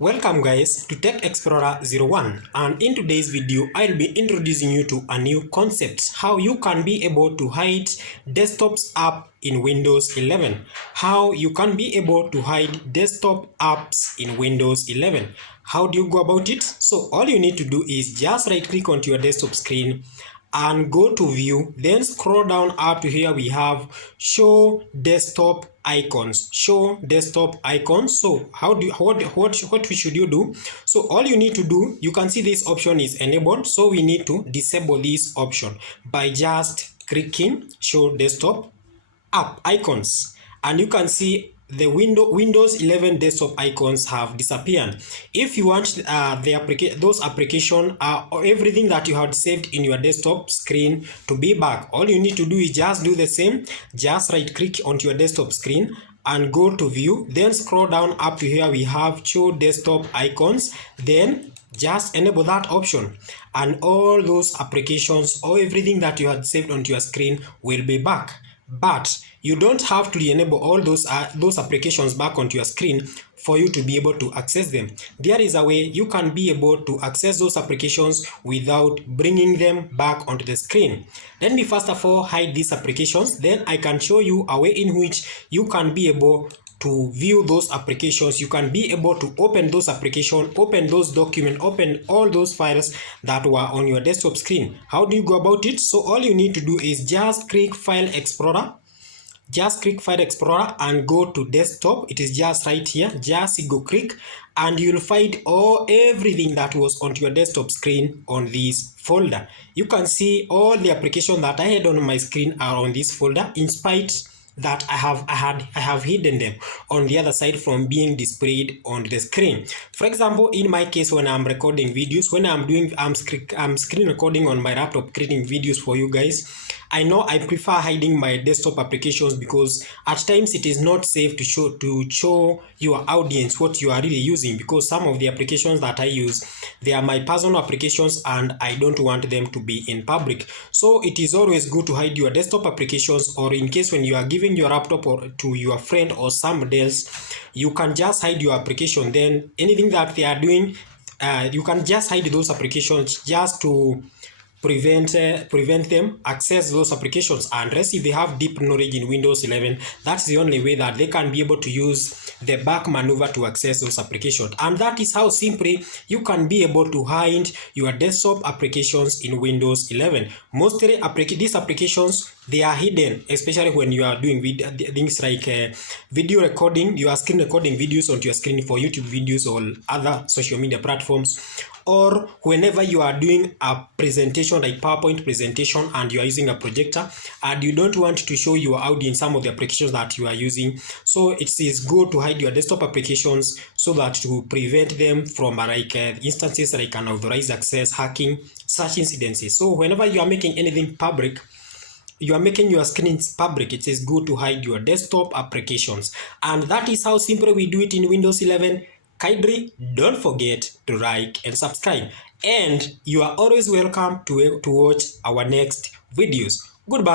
Welcome guys to Tech Explorer 01, and in today's video I'll be introducing you to a new concept, how you can be able to hide desktops app in Windows 11. How you can be able to hide desktop apps in Windows 11. How do you go about it? So all you need to do is just right click onto your desktop screen and go to view, then scroll down up to here. We have show desktop icons. So how do you, what should you do? So all you need to do, you can see this option is enabled, so we need to disable this option by just clicking show desktop app icons, and you can see the Windows 11 desktop icons have disappeared. If you want those applications or everything that you had saved in your desktop screen to be back, all you need to do is just do the same. Just right click onto your desktop screen and go to view, then scroll down up to here. We have show desktop icons, then just enable that option, and all those applications or everything that you had saved onto your screen will be back. But you don't have to enable all those applications back onto your screen for you to be able to access them. There is a way you can be able to access those applications without bringing them back onto the screen. Let me first of all hide these applications, then I can show you a way in which you can be able to view those applications. You can be able to open those applications, open those documents, open all those files that were on your desktop screen. How do you go about it? So all you need to do is just click File Explorer. Just click File Explorer and go to desktop. It is just right here. Just go click and you'll find everything that was onto your desktop screen on this folder. You can see all the applications that I had on my screen are on this folder, in spite that I have hidden them on the other side from being displayed on the screen. For example, in my case, when I'm recording videos, when I'm screen recording on my laptop, creating videos for you guys, I know I prefer hiding my desktop applications because at times it is not safe to show your audience what you are really using, because some of the applications that I use, they are my personal applications and I don't want them to be in public. So it is always good to hide your desktop applications, or in case when you are giving your laptop to your friend or somebody else, you can just hide your application. Then anything that they are doing, you can just hide those applications just to prevent them access those applications. Unless if they have deep knowledge in Windows 11, that's the only way that they can be able to use the back maneuver to access those applications. And that is how simply you can be able to hide your desktop applications in Windows 11. Mostly these applications, they are hidden, especially when you are doing things like video recording. You are screen recording videos onto your screen for YouTube videos or other social media platforms, or whenever you are doing a presentation like PowerPoint presentation and you are using a projector and you don't want to show your audience some of the applications that you are using. So it is good to hide your desktop applications so that to prevent them from instances like unauthorized access, hacking, such incidences. So whenever you are making anything public, you are making your screens public, it is good to hide your desktop applications. And that is how simple we do it in Windows 11. Kindly don't forget to like and subscribe, and you are always welcome to watch our next videos. Goodbye.